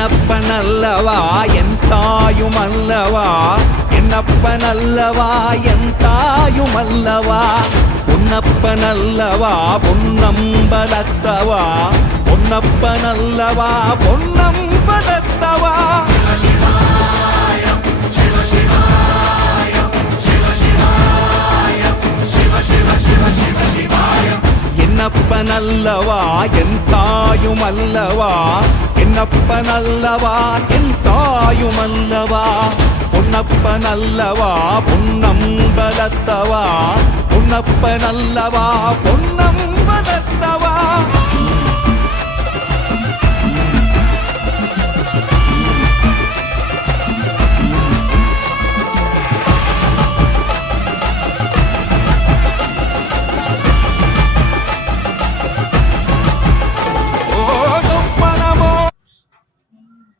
என்னப்பனல்லவா என் தாயுமல்லவா, என்னப்பனல்லவா என் தாயுமல்லவா, பொன்னப்பனல்லவா பொன்னம்பலத்தவா, பொன்னப்பனல்லவா பொன்னம்பலத்தவா. என்னப்பனல்லவா என் தாயுமல்லவா, என்னப்பனல்லவா என் தாயுமல்லவா, பொன்னப்பனல்லவா பொன்னம்பலத்தவா, பொன்னப்பனல்லவா பொன்னம்பலத்தவா.